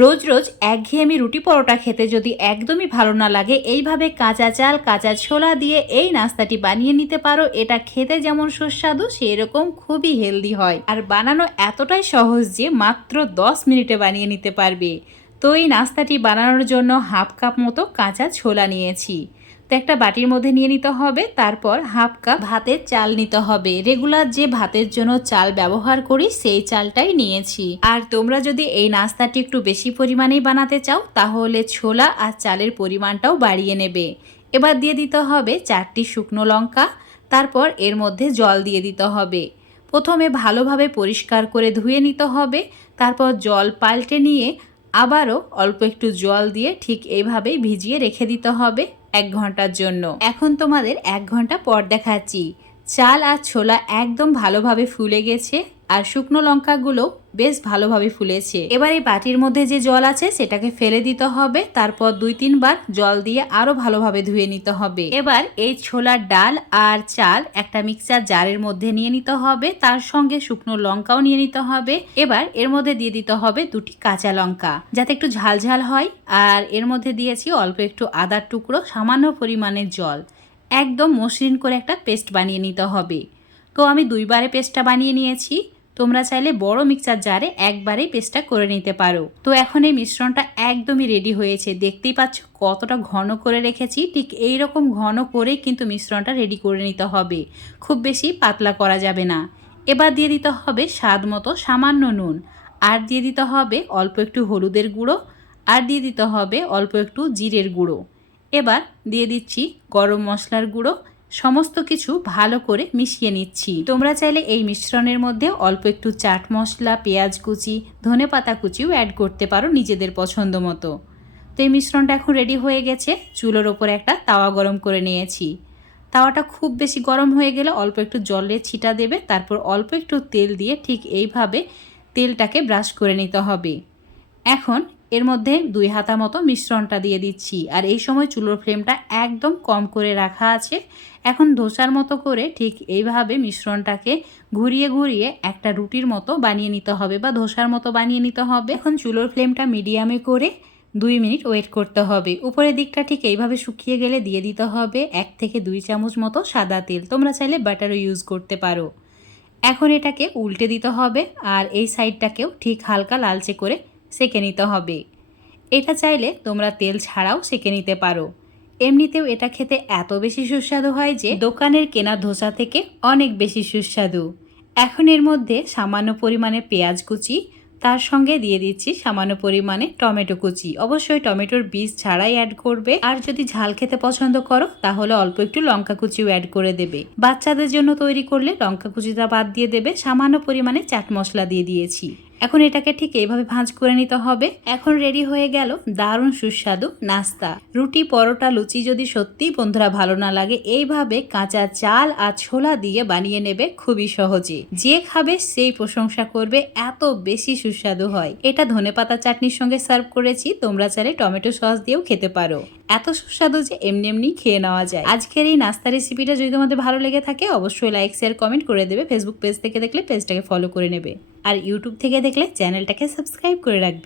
রোজ রোজ একঘেয়েমি রুটি পরোটা খেতে যদি একদমই ভালো না লাগে, এইভাবে কাঁচা চাল, কাঁচা ছোলা দিয়ে এই নাস্তাটি বানিয়ে নিতে পারো। এটা খেতে যেমন সুস্বাদু, সেরকম খুবই হেলদি হয়। আর বানানো এতটাই সহজ যে মাত্র 10 মিনিটে বানিয়ে নিতে পারবে। তো এই নাস্তাটি বানানোর জন্য হাফ কাপ মতো কাঁচা ছোলা নিয়েছি। তো একটা বাটির মধ্যে নিয়ে নিতে হবে, তারপর হাফ কাপ ভাতের চাল নিতে হবে। রেগুলার যে ভাতের জন্য চাল ব্যবহার করি, সেই চালটাই নিয়েছি। আর তোমরা যদি এই নাস্তাটি একটু বেশি পরিমাণেই বানাতে চাও, তাহলে ছোলা আর চালের পরিমাণটাও বাড়িয়ে নেবে। এবার দিয়ে দিতে হবে চারটি শুকনো লঙ্কা, তারপর এর মধ্যে জল দিয়ে দিতে হবে। প্রথমে ভালোভাবে পরিষ্কার করে ধুয়ে নিতে হবে, তারপর জল পাল্টে নিয়ে আবারও অল্প একটু জল দিয়ে ঠিক এইভাবেই ভিজিয়ে রেখে দিতে হবে। এক ঘণ্টার জন্য। এখন তোমাদের এক ঘণ্টা পর দেখাচ্ছি। চাল আর ছোলা একদম ভালোভাবে ফুলে গেছে, আর শুকনো লঙ্কাগুলো বেশ ভালোভাবে ফুলেছে। এবার এই বাটির মধ্যে যে জল আছে, সেটাকে ফেলে দিতে হবে, তারপর দুই তিনবার জল দিয়ে আরও ভালোভাবে ধুয়ে নিতে হবে। এবার এই ছোলার ডাল আর চাল একটা মিক্সার জারের মধ্যে নিয়ে নিতে হবে, তার সঙ্গে শুকনো লঙ্কাও নিয়ে নিতে হবে। এবার এর মধ্যে দিয়ে দিতে হবে দুটি কাঁচা লঙ্কা, যাতে একটু ঝাল ঝাল হয়, আর এর মধ্যে দিয়েছি অল্প একটু আদার টুকরো, সামান্য পরিমাণের জল। একদম মসৃণ করে একটা পেস্ট বানিয়ে নিতে হবে। তো আমি দুইবারে পেস্টটা বানিয়ে নিয়েছি। তোমরা চাইলে বড় মিক্সার জারে একবারেই পেস্টটা করে নিতে পারো। তো এখন এই মিশ্রণটা একদমই রেডি হয়েছে। দেখতেই পাচ্ছ কতটা ঘন করে রেখেছি। ঠিক এই রকম ঘন করেই কিন্তু মিশ্রণটা রেডি করে নিতে হবে। খুব বেশি পাতলা করা যাবে না। এবার দিয়ে দিতে হবে স্বাদ মতো সামান্য নুন। আর দিয়ে দিতে হবে অল্প একটু হলুদের গুঁড়ো। আর দিয়ে দিতে হবে অল্প একটু জিরের গুঁড়ো। এবার দিয়ে দিচ্ছি গরম মশলার গুঁড়ো। সমস্ত কিছু ভালো করে মিশিয়ে নিচ্ছি। তোমরা চাইলে এই মিশ্রণের মধ্যে অল্প একটু চাট মশলা, পেঁয়াজ কুচি, ধনে পাতা কুচিও অ্যাড করতে পারো নিজেদের পছন্দ মতো। তো এই মিশ্রণটা এখন রেডি হয়ে গেছে। চুলোর ওপরে একটা তাওয়া গরম করে নিয়েছি। তাওয়াটা খুব বেশি গরম হয়ে গেলে অল্প একটু জলে ছিটা দেবে, তারপর অল্প একটু তেল দিয়ে ঠিক এইভাবে তেলটাকে ব্রাশ করে নিতে হবে। এখন এর মধ্যে দুই হাতা মতো মিশ্রণটা দিয়ে দিচ্ছি। আর এই সময় চুলোর ফ্লেমটা একদম কম করে রাখা আছে। এখন ধোসার মতো করে ঠিক এইভাবে মিশ্রণটাকে ঘুরিয়ে ঘুরিয়ে একটা রুটির মতো বানিয়ে নিতে হবে বা ধোসার মতো বানিয়ে নিতে হবে। এখন চুলোর ফ্লেমটা মিডিয়ামে করে দুই মিনিট ওয়েট করতে হবে। উপরের দিকটা ঠিক এইভাবে শুকিয়ে গেলে দিয়ে দিতে হবে এক থেকে দুই চামচ মতো সাদা তেল। তোমরা চাইলে বাটারও ইউজ করতে পারো। এখন এটাকে উল্টে দিতে হবে আর এই সাইডটাকেও ঠিক হালকা লালচে করে সেকে নিতে হবে। এটা চাইলে তোমরা তেল ছাড়াও সেঁকে নিতে পারো। এমনিতেও এটা খেতে এত বেশি সুস্বাদু হয় যে দোকানের কেনা ধোসা থেকে অনেক বেশি সুস্বাদু। এখন এর মধ্যে সামান্য পরিমাণে পেঁয়াজ কুচি, তার সঙ্গে দিয়ে দিচ্ছি সামান্য পরিমাণে টমেটো কুচি। অবশ্যই টমেটোর বীজ ছাড়াই অ্যাড করবে। আর যদি ঝাল খেতে পছন্দ করো, তাহলে অল্প একটু লঙ্কা কুচিও অ্যাড করে দেবে। বাচ্চাদের জন্য তৈরি করলে লঙ্কা কুচিটা বাদ দিয়ে দেবে। সামান্য পরিমাণে চাট মশলা দিয়ে দিয়েছি। এখন এটাকে ঠিক এইভাবে ভাঁজ করে নিতে হবে। এখন রেডি হয়ে গেল দারুণ সুস্বাদু নাস্তা। রুটি, পরোটা, লুচি যদি সত্যিই বন্ধুরা ভালো না লাগে, এইভাবে কাঁচা চাল আর ছোলা দিয়ে বানিয়ে নেবে খুবই সহজে। যে খাবে সেই প্রশংসা করবে, এত বেশি সুস্বাদু হয়। এটা ধনেপাতা চাটনির সঙ্গে সার্ভ করেছি, তোমরা চাইলে টমেটো সস দিয়েও খেতে পারো। এত সুস্বাদু যে এমনি এমনি খেয়ে নেওয়া যায়। আজকের এই নাস্তা রেসিপিটা যদি তোমাদের ভালো লেগে থাকে, অবশ্যই লাইক, শেয়ার, কমেন্ট করে দেবে। ফেসবুক পেজ থেকে দেখলে পেজটাকে ফলো করে নেবে। আর ইউটিউব থেকে দেখলে চ্যানেলটাকে সাবস্ক্রাইব করে রাখবে।